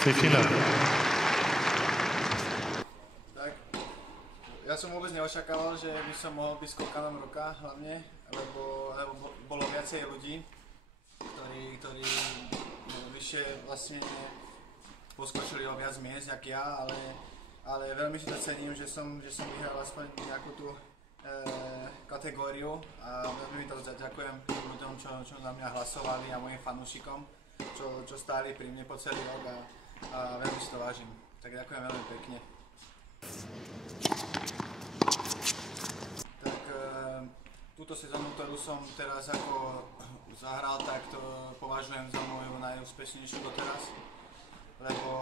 Fitina. Tak, ja som vôbec neočakával, že by som mohol byť skokanom roka hlavne, lebo bolo viacej ľudí, ktorí vyššie vlastne poskočili o viac miest, jak ja, ale veľmi si to cením, že som vyhral aspoň nejakú tú kategóriu a veľmi to ďakujem ľuďom, čo na mňa hlasovali a mojim fanúšikom, čo stáli pri mne po celý rok a veľmi si to vážim. Tak ďakujem veľmi pekne. Tak túto sezónu, ktorú som teraz ako zahral, tak to považujem za moju najúspešnejšiu doteraz, lebo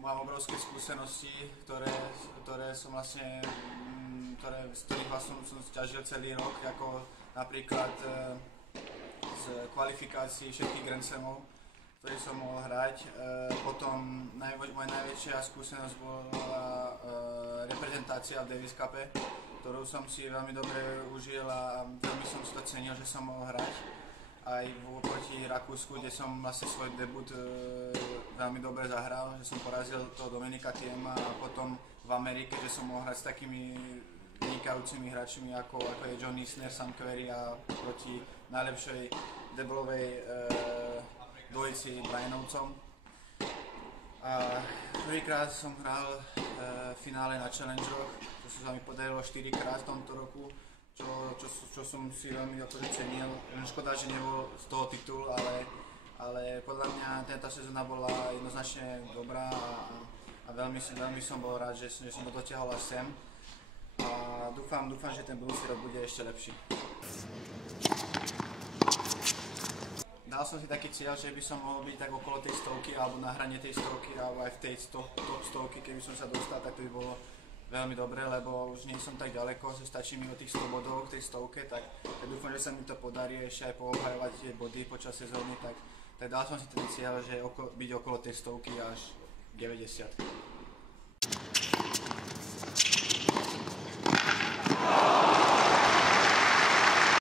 mám obrovské skúsenosti, ktoré som vlastne z ktorých vlastne som ťažil celý rok, ako napríklad z kvalifikácií všetkých Grand Slamov, ktorý som mohol hrať. Potom moja najväčšia skúsenosť bola reprezentácia v Davis Cupe, ktorú som si veľmi dobre užil a veľmi som si to cenil, že som mohol hrať. Aj proti Rakúsku, kde som vlastne svoj debut veľmi dobre zahral, že som porazil toho Dominika Thiema a potom v Amerike, že som mohol hrať s takými vynikajúcimi hráčmi ako je John Isner, Sam Querrey a proti najlepšej deblovej dvojici Bryanovcom. A prvýkrát som hral v finále na Challengeroch, čo sa mi podarilo 4-krát v tomto roku, čo som si veľmi cenil. Škoda, že nebol z toho titul, ale podľa mňa tento sezóna bola jednoznačne dobrá a veľmi som bol rád, že som to dotiahol až sem. A dúfam, že ten budúci rok bude ešte lepší. Dal som si taký cieľ, že by som mohol byť tak okolo tej stovky alebo na hrane tej stovky alebo aj v tej top stovky, keby som sa dostal, tak to by bolo veľmi dobré, lebo už nie som tak ďaleko, že stačí mi o tých 100 bodov v tej stovke, tak ja dúfam, že sa mi to podarí ešte aj poobhajovať tie body počas sezóny, tak dal som si ten cieľ, že byť okolo tej stovky až 90.